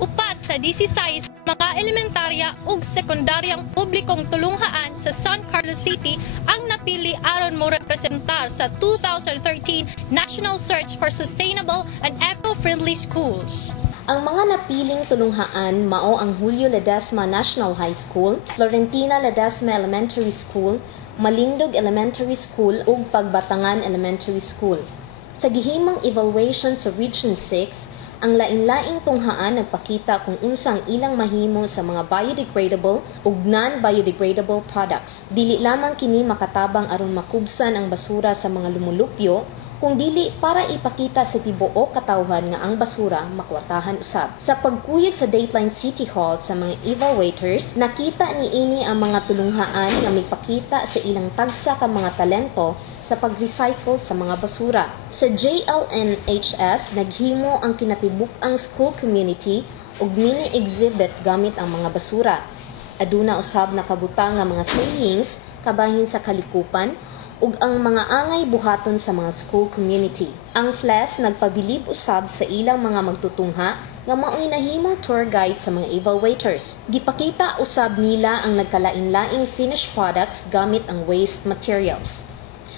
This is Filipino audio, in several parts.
Upat sa 16 mga elementarya ug sekundaryang publikong tulunghaan sa San Carlos City ang napili aron mo representar sa 2013 National Search for Sustainable and Eco-Friendly Schools. Ang mga napiling tulunghaan mao ang Julio Ledesma National High School, Florentina Ledesma Elementary School, Malindog Elementary School ug Pagbatangan Elementary School. Sa gihimong evaluation sa Region 6, ang lain-laing tunghaan nagpakita kung unsang ilang mahimo sa mga biodegradable ug non-biodegradable products. Dili lamang kini makatabang aron makubsan ang basura sa mga lumulupyo, kung dili para ipakita sa tibuok katawhan nga ang basura makwatahan usab. Sa pagkuyog sa Dateline City Hall sa mga evaluators, nakita niini ang mga tulunghaan nga mipakita sa ilang tagsa ka mga talento sa pag-recycle sa mga basura. Sa JLNHS, naghimo ang kinatibuk-ang school community og mini exhibit gamit ang mga basura. Aduna usab nakabutang nga mga sayings kabahin sa kalikupan ug ang mga angay buhaton sa mga school community. Ang FLES nagpabilib usab sa ilang mga magtutungha nga mao'y nahimong tour guide sa mga evaluators. Gipakita usab nila ang nagkalain-laing finished products gamit ang waste materials.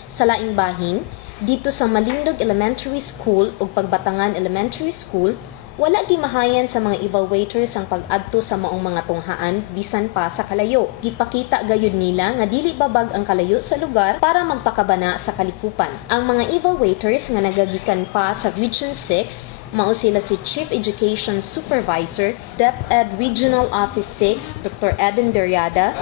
Sa laing bahin, dito sa Malindog Elementary School ug Pagbatangan Elementary School, wala gimahayan sa mga evaluators ang pag-adto sa maong mga tunghaan bisan pa sa kalayo. Gipakita gayud nila nga dili babag ang kalayo sa lugar para magpakabana sa kalikupan. Ang mga evaluators nga nagagikan pa sa Region 6 mao sila si Chief Education Supervisor, DepEd Regional Office 6, Dr. Eden Deriada,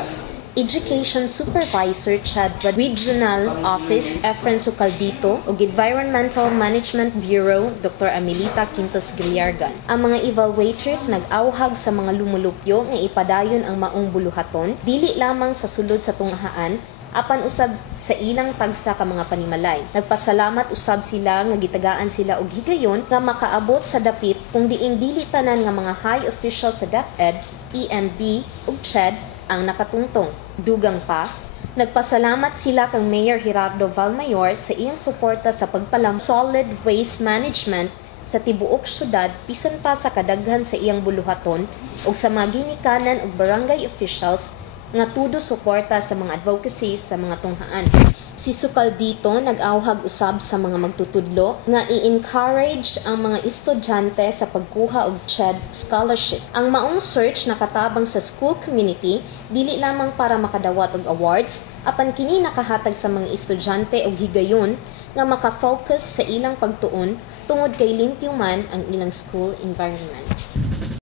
Education Supervisor Chad Regional Office Efren Sucaldito ug Environmental Management Bureau Dr. Amelita Quintos Giliargan. Ang mga evaluators nag-awhag sa mga lumulupyo nga ipadayon ang maong buluhaton dili lamang sa sulod sa tunghaan apan usab sa ilang tagsa ka mga panimalay. Nagpasalamat usab sila nga gitagaan sila og higayon nga makaabot sa dapit kung diing dili tanan nga mga high officials sa DepEd, EMB ug CHED ang nakatungtong. Dugang pa, nagpasalamat sila kang Mayor Gerardo Valmayor sa iyang suporta sa pagpalam solid waste management sa tibuok syudad bisan pa sa kadaghan sa iyang buluhaton ug sa mga ginikanan ug barangay officials nga tudo suporta sa mga advocacy sa mga tunghaan. Si Sucaldito nag-awhag usab sa mga magtutudlo nga i-encourage ang mga estudyante sa pagkuha og CHED scholarship. Ang maong search nakatabang sa school community dili lamang para makadawat og awards, apan kini nakahatag sa mga estudyante og higayon nga maka-focus sa ilang pagtuon tungod kay limpyo man ang ilang school environment.